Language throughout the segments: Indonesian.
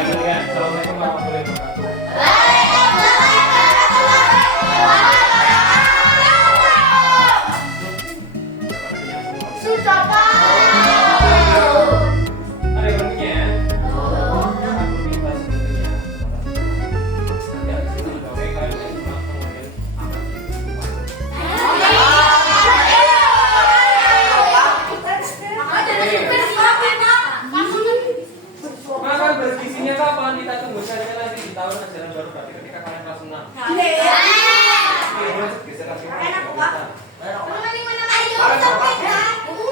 kemudian assalamualaikum warahmatullahi wabarakatuh. Sudah Pak. Ada yang belum punya? Aku minta sepertinya. Ya, kita udah baik kan? Maka bergisinya kapan? Kita tunggu saja nanti di tahun ajaran baru berarti ketika kalian kelas 6. Geser lagi.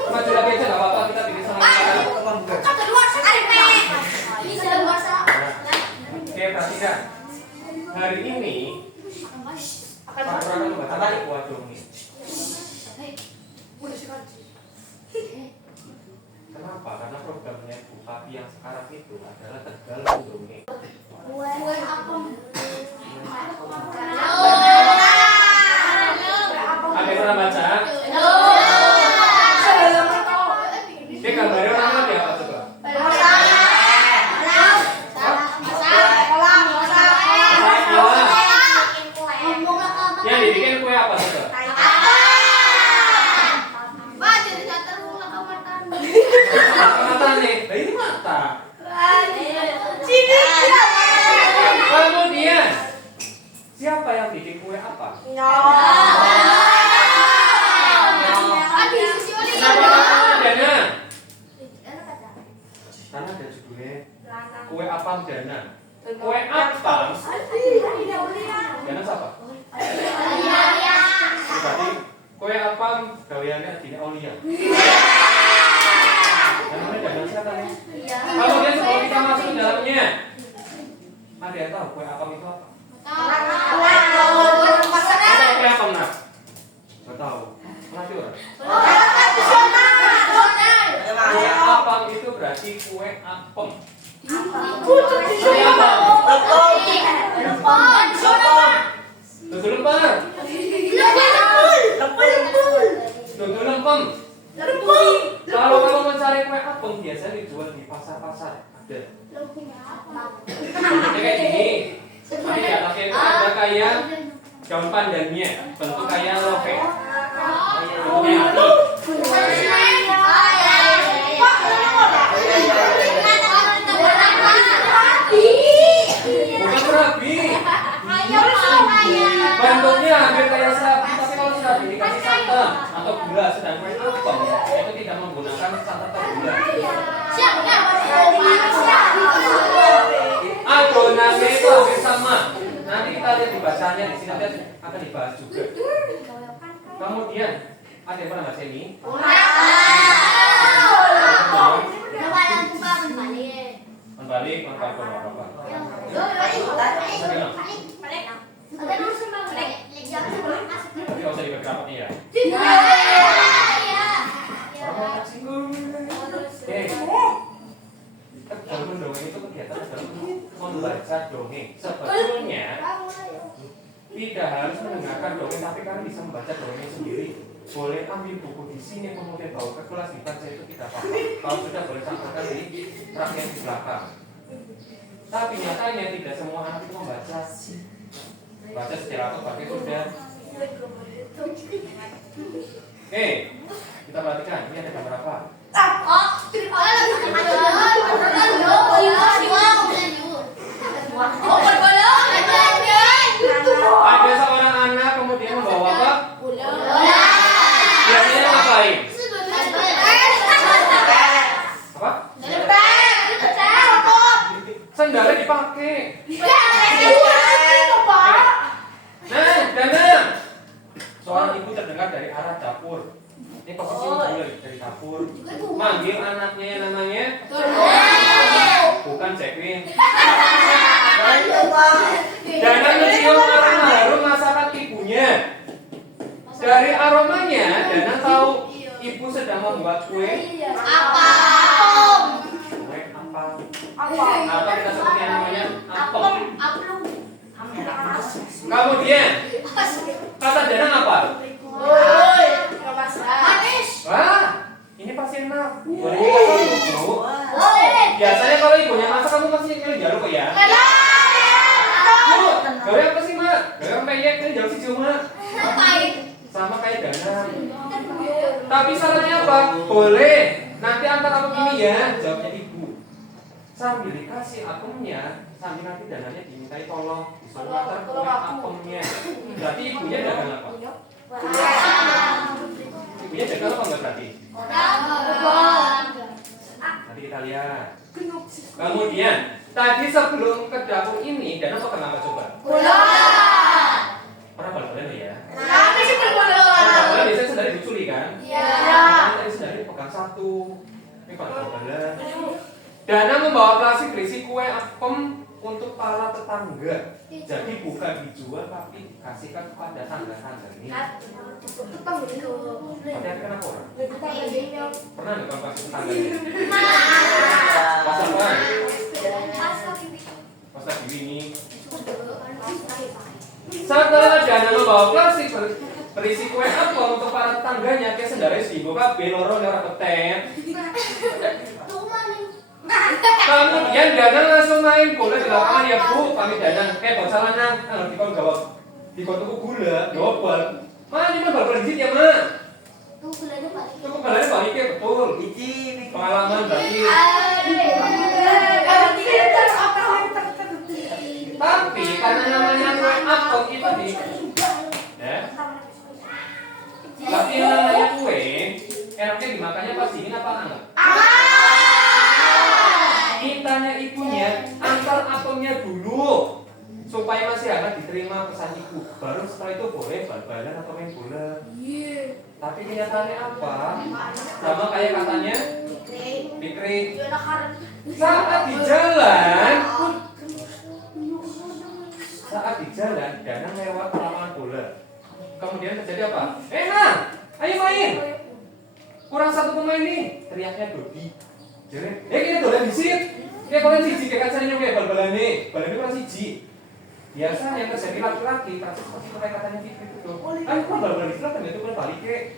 Maju lagi aja nggak apa-apa, kita bikin sama Oke, perhatikan. Hari ini Pak Pura akan membaca buku dongeng. Kenapa? Karena programnya Bu Papi yang sekarang itu adalah Tegal Dongeng. Ada yang pernah baca? Dia gambarnya orangnya dia apa coba? Yang dibikin kue apa coba? Mata nih, nah ini mata. Kemudian siapa yang bikin kue apa? Kenapa namanya Dana? Karena ada judulnya kue apam Dana. Kue apam Dana siapa? Berarti kue apam gaweannya Dina Aulia. Namanya Dana siapa nih? Kemudian sebelum kita masuk ke dalamnya, ada yang tahu kue apam itu apa? Kue apam nak? Gak tahu. Ngerti orang? Kue apam itu berarti kue apem. Kue apam. Dudu lemper. Dudu lempem. Kalau kamu mencari kue apem biasanya dijual di pasar-pasar. Ada. Bentuknya kayak gini. Nanti di atasnya itu ada kayak daun pandannya, bentuk kayak lope. Bentuknya hati. Bukan serabi. Bentuknya hampir kayak serabi, tapi kalau serabi dikasih santan atau gula, sedangkan kue apem itu tidak menggunakan santan atau gula. Adonannya itu hampir sama. Nanti kita lihat dibacanya di sini akan dibahas juga. Kemudian ada yang pernah baca ini? Kembali apa? Tapi nggak usah diberkapatnya ya. Tegal mendongeng itu kegiatan adalah membaca dongeng. Sebetulnya tidak harus mendengarkan dongeng, tapi kalian bisa membaca dongeng sendiri. Boleh ambil buku di sini kemudian bawa ke kelas dibaca, itu tidak apa-apa. Kalau sudah boleh sampaikan di rak yang di belakang. Tapi nyatanya tidak semua anak itu membaca. Baca secara otomatis sudah. Oke, kita perhatikan. Ini ada gambar apa? Ada seorang anak kemudian membawa apa? Biasanya ngapain? Apa? Sendalnya dipakai. Nah, Dana. Seorang ibu terdengar dari arah dapur. Ini posisi mulai dari dapur. Manggil anaknya yang namanya bukan Jacqueline. Dana mencium aroma harum masakan ibunya. Dari aromanya, Dana tahu ibu sedang membuat kue. Kue apa? Apa kita sebutnya namanya? Apem. Kemudian kata Dana apa? Wah, ini pasti enak. Boleh kita coba dulu. Biasanya kalau ibunya masak kamu pasti milih jalur kok ya? Gawe apa sih mak? Gawe peyek ini jauh sih cuma. Sama kayak Danang. Tapi syaratnya apa? Boleh. Nanti antar aku ini ya. Jawabnya ibu. Sambil dikasih akumnya, sambil nanti dananya dimintai tolong disuruh antar kue akumnya. Berarti ibunya dagang apa? Ibunya dagang apa enggak berarti? Nanti kita lihat. Kemudian tadi sebelum ke dapur ini Dana pegang apa coba? Pernah bal-balan ya? Bal-balan biasanya sendiri dicuri kan? Tadi sendiri pegang satu. Ini bal-balan. Dana membawa plastik berisi kue apem untuk para tetangga. Jadi bukan dijual tapi dikasihkan kepada tangga-tangga ini. Hati-hati kenapa orang? Pernah nggak kalau kasih tetangga ini? Pas apa? Pas lagi ini. Setelah Dana membawa plastik berisi kue apem untuk para tetangganya, kayak sendiri sih, buka beloro orang petet. Kemudian Danang langsung main bola di lapangan ya bu, kami Danang, bocah lanang, di kau gawat, di kau tuku gula, double, mana ini bal-balan dikit ya mak? Tuku balanya baliknya betul, pengalaman berarti. Tapi karena namanya kue apem itu di, ya, tapi yang namanya kue, enaknya dimakannya pas dingin apa hangat? Tanya ibunya, antar apemnya dulu supaya masih hangat diterima pesan ibu. Baru setelah itu boleh bal-balan atau main bola. Tapi kenyataannya apa? Sama kayak katanya Fikri. Saat di jalan, Danang lewat lapangan bola. Kemudian terjadi apa? Nah, ayo main. Kurang satu pemain nih, teriaknya Dodi. Jadi, kita dolan di sini. Kayak kalian siji, kayak kacanya kayak bal-balan nih kurang siji. Biasa yang terjadi laki-laki, pasti kayak katanya Fikri itu. Kan bal-balan itu kan itu kan balik ke.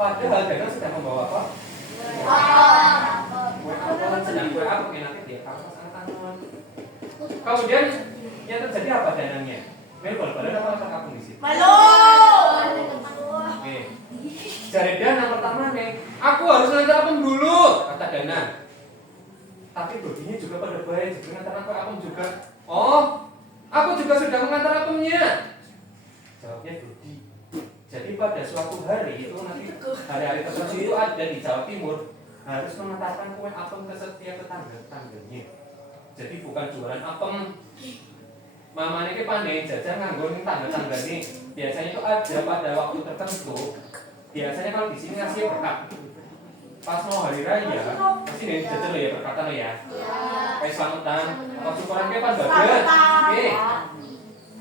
Padahal Danang sedang membawa apa? Kue apel, sedang kue apel enaknya dia karena sangat tanaman. Kemudian yang terjadi apa Danangnya? Main bal-balan apa angkat apel di situ? Oke. Jari Danang pertama nih, aku harus ngantar apem dulu, kata Danang. Tapi Dodinya juga pada baik, jadi ngantar apem juga. Oh, aku juga sudah mengantar apemnya. Jawabnya Dodi. Jadi pada suatu hari itu nanti hari-hari tertentu itu ada di Jawa Timur harus mengantarkan kue apem ke setiap tetangga-tetangganya. Jadi bukan jualan apem. Mamanya ini pandai jajan nganggur tangga-tangga nih. Biasanya itu ada pada waktu tertentu. Biasanya kalau di sini ngasih berkat. Pas mau hari raya, pasti nih jajan lo ya berkatan lo ya. Kayak selamatan, atau syukuran kayak pan bagian. Oke.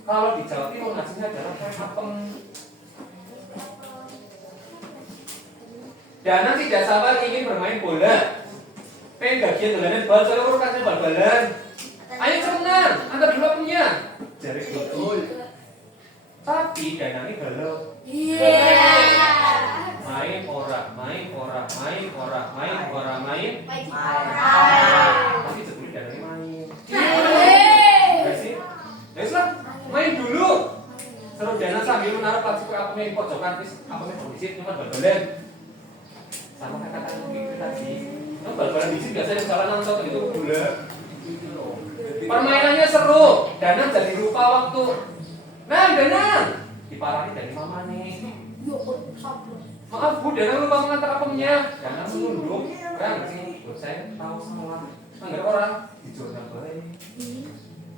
Kalau di Jawa Timur ngasihnya adalah kayak apem. Danang tidak sabar ingin bermain bola. Pengen bagian dolanan bal, soalnya urutannya bal-balan. Ayo cepetan, antar dulu apemnya. Jari betul. Tapi Danang ini galau. Main ora. Tapi sebelum Danang main. Kasih. Lah, main dulu. Seru Danang sambil menaruh plastik apemnya di pojokan, terus apemnya kondisi cuma bal-balan. Sama kayak kata Fikri tadi. Kan bal-balan di sini biasanya salah nonton itu gula. Permainannya seru. Danang jadi lupa waktu. Nah, Danang diparahi dari mama nih. Maaf Bu, Danang lupa mengantar apemnya. Danang menunduk. Kan sih, saya tahu semua. Enggak orang dijual baik.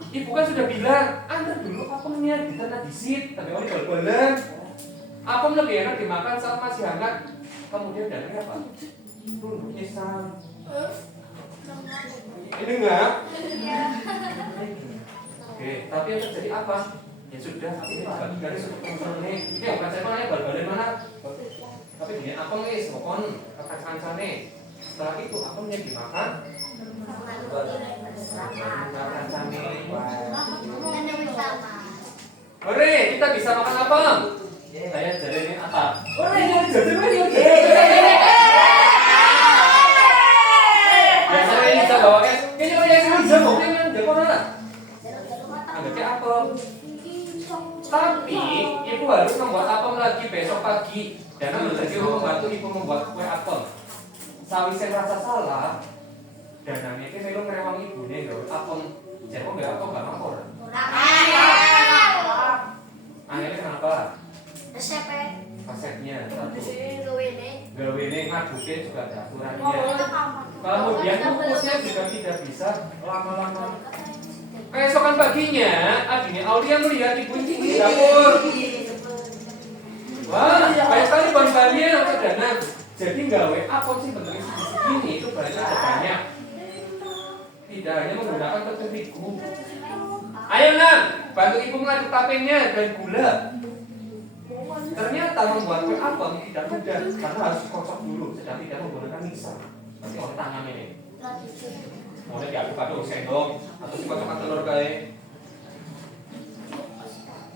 Ibu kan sudah bilang, antar dulu apemnya diternak di sit, tapi oleh bal-balan. Apem lebih enak dimakan saat masih hangat. Kemudian Danang apa? Tunduknya sam. Ini enggak? Oke, tapi yang terjadi apa? Ya sudah, ini bagi-bagi sudah kontrol nih. Ini yang baca mana ya, bal-balan mana? Tapi dia apem nih, semokon kacan-kacan nih. Setelah itu apemnya dimakan. Kacan nih. Hore, kita bisa makan apem. Saya jadi ini apa? Hore, jadi ini. Biasanya ini bisa bawakan ora? Anggapnya apem. Tapi ibu harus membuat apem lagi besok pagi. Dana menjadi membantu ibu membuat kue apem. Sawise rasa salah, Dana ini melu ngerewang ibu nih gawe apem. Jadi kok gak apem gak mampu. Akhirnya kenapa? Resepnya satu. Gawe ini ngaduknya juga ada aturannya. Kemudian kukusnya juga tidak bisa lama-lama. Keesokan paginya, adiknya Aulia melihat ibu ini di dapur. Wah, banyak sekali bahan-bahannya Dana. Jadi gawe apem sih bentuknya segini itu banyak. Tidak hanya menggunakan tepung terigu. Ayo Nan, bantu ibu mengaduk tapenya dan gula. Ternyata membuat kue apem tidak mudah karena harus dikocok dulu, sedang tidak menggunakan mixer. Nanti oleh tangan ini. Mulai diaduk-aduk sendok atau dikocokkan telur kayak.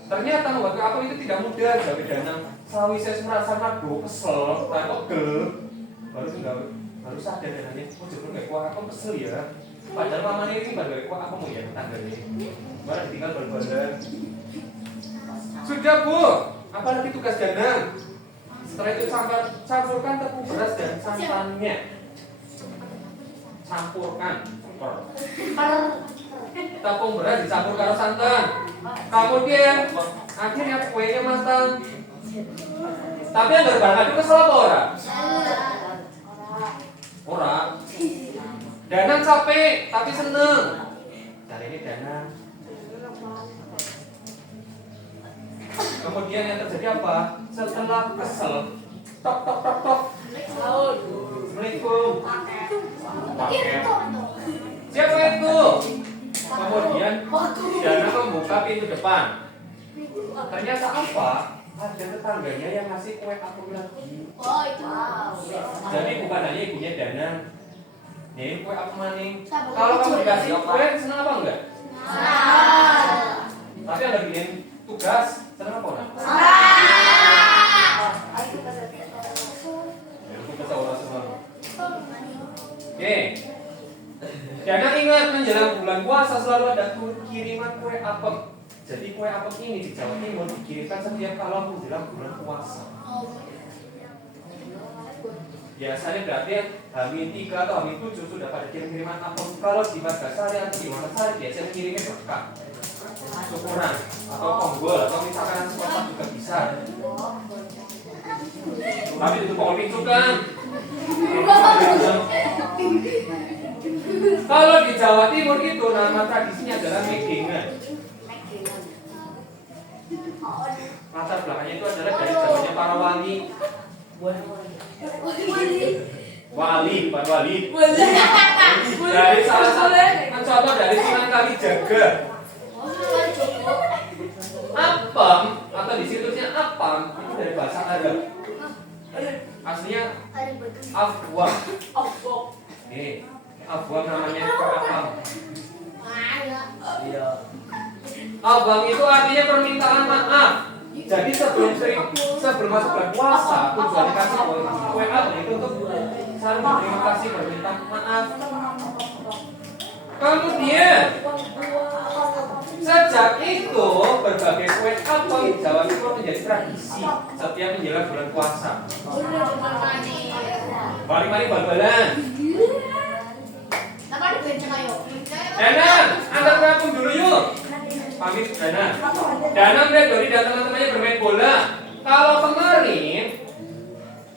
Ternyata membuat kue apem itu tidak mudah, gawe Danang. Sawise merasa madu kesel, tak pegel. Baru sadar Danangnya, oh jebul gak kue apem kesel ya. Padahal mamanya ini baru kue apem ya tetangganya. Baru ditinggal bal-balan. Sudah Bu, apalagi tugas Danang? Setelah itu campurkan tepung beras dan santannya. Campurkan tepung beras dicampur karo santan. Kemudian akhirnya kuenya matang. Tapi yang barang aduk kesel apa ora? Ora. Danang capek tapi seneng. Kali ini Danang. Kemudian yang terjadi apa? Setelah kesel, tok. Assalamualaikum. Siapa itu? Kemudian Danang membuka pintu depan. Ternyata apa? Ada tetangganya yang ngasih kue apem lagi. Jadi bukan hanya ibunya Danang. Nih kue apem maning. Kalau kamu dikasih kue, senang apa enggak? Tapi yang bikin tugas, senang apa enggak? Oke. Danang ingat menjelang bulan puasa selalu ada kiriman kue apem. Jadi kue apem ini di Jawa Timur dikirimkan setiap kalau menjelang bulan puasa. Biasanya berarti H-3 atau H-7 sudah pada kirim-kiriman apem. Kalau di Magasari atau di Wonosari biasanya kirimnya berkah, syukuran atau ponggol atau misalkan sekolah juga bisa. Tapi itu pokok pintu kan. Kalau di Jawa Timur itu nama tradisinya adalah megengan. Latar belakangnya itu adalah dari zamannya para wali. Wali, bukan wali. Dari salah satu contoh dari Sunan Kalijaga. Apam atau di situsnya apam itu dari bahasa Arab. Aslinya afwah. Nih, afwah namanya apam. Abang itu artinya permintaan maaf. Jadi sebelum masuk bulan puasa, tujuan dikasih kue apem itu untuk saling berterima kasih, berminta maaf. Kemudian sejak itu berbagai kue apem di Jawa Timur menjadi tradisi setiap menjelang bulan puasa. Mari bal-balan. Danang, antar kue apem dulu yuk. Pamit Danang. Danang Dori dan teman-temannya bermain bola. Kalau kemarin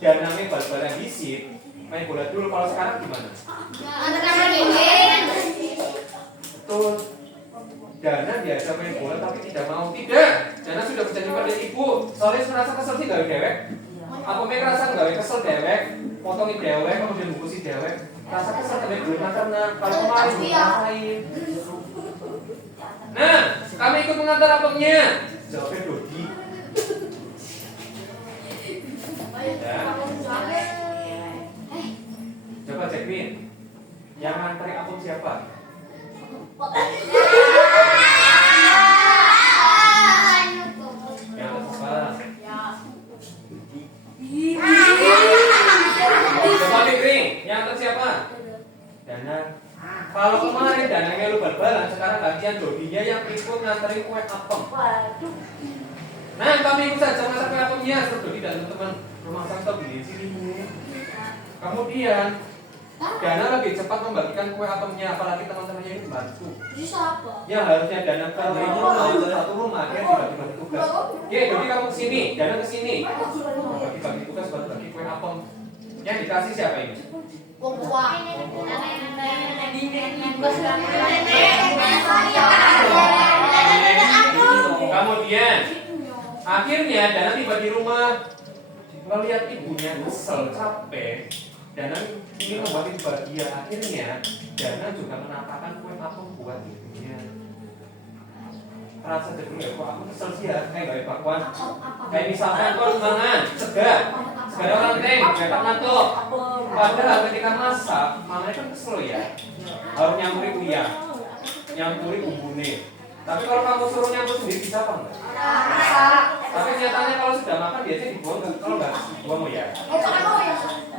Danangnya bal-balan disip, main bola dulu. Kalau sekarang gimana? Betul. Danang diajak main bola tapi tidak mau. Tidak. Danang sudah berjanji pada ibu. Soalnya merasa kesel sih gawe dewek. Aku merasa gawe kesel dewek, potongin dewek, kemudian bungkusin dewek. Rasa kesel tapi belum karena kalau kemarin ngapain? Nah, kami ikut mengantar apemnya. Jawabnya Dodi. Ya. Coba Jacqueline. Yang nganterin apem siapa? Yang apa? Coba Fikri. Yang nganter siapa? Danang. Kalau kemarin dananya lu bal-balan, sekarang gantian Dodinya yang ikut nganterin kue apem. Nah, kami ikut saja masak kue apemnya. Terus Dodi dan teman-teman rumah sakit beli sini. Kemudian Dana lebih cepat membagikan kue apemnya, apalagi teman-temannya ini membantu. Ya harusnya Dana ke satu rumah, dia dibagi-bagi tugas. Oke, Dodi kamu kesini, Dana kesini. Bagi-bagi tugas buat bagi kue apem. Yang dikasih siapa ini? Kemudian akhirnya Dana tiba di rumah, ngelihat ibunya kesel, capek. Dana ingin membagi bahagia. Akhirnya Dana juga menatakan kue apem buat ibunya. Rasa dulu ya, kok aku kesel sih ya, kayak bakwan. Kayak misalkan kau mangan, segar orang teng, nggak ngantuk. Padahal ketika masak, mamanya kan kesel ya, harus nyampuri uyah, nyampuri bumbune. Tapi kalau kamu suruh nyampur sendiri bisa apa enggak? Tapi nyatanya kalau sudah makan biasanya dibuang, kalau nggak dibuang ya.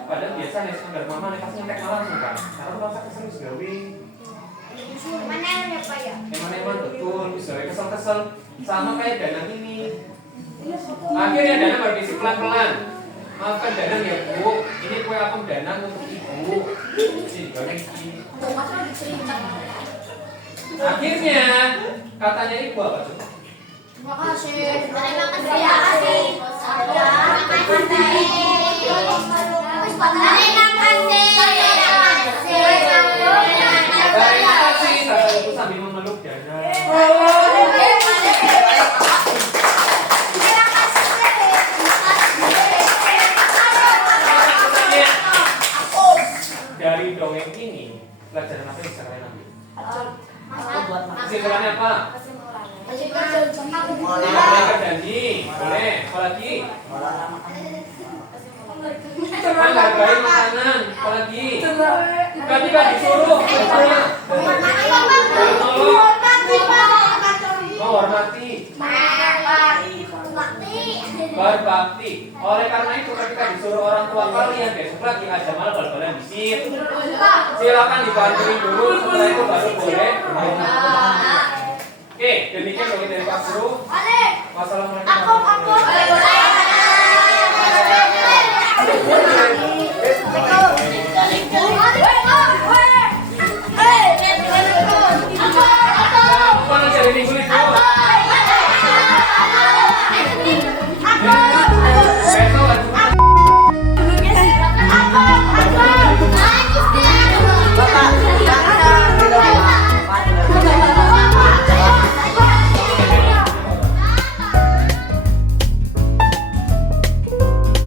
Padahal biasanya sekedar mama nih pasti nyampe malah langsung kan. Karena aku rasa kesel bisa gawe. Emang betul, bisa kesel-kesel sama kayak Dana ini. Akhirnya Dana berbisik pelan-pelan. Maafkan Dana ya Bu, ini kue apem Dana untuk ibu. Ini goreng ini. Akhirnya katanya ibu apa tuh? Terima kasih. Terima kasih. Kata ibu sambil memeluk Dana. Dari dongeng ini pelajaran apa yang bisa kalian ambil? Kesimpulannya apa? Janji, boleh. Apa lagi? Menghargai makanan, apa lagi? Ketika disuruh bersama, menghormati, berbakti. Oleh karena itu ketika disuruh orang tua kalian besok lagi ada malah bal-balan di sini. Silakan dibantuin dulu, setelah itu baru boleh. Oke, demikian dari Pak Guru. Wassalamualaikum warahmatullahi wabarakatuh.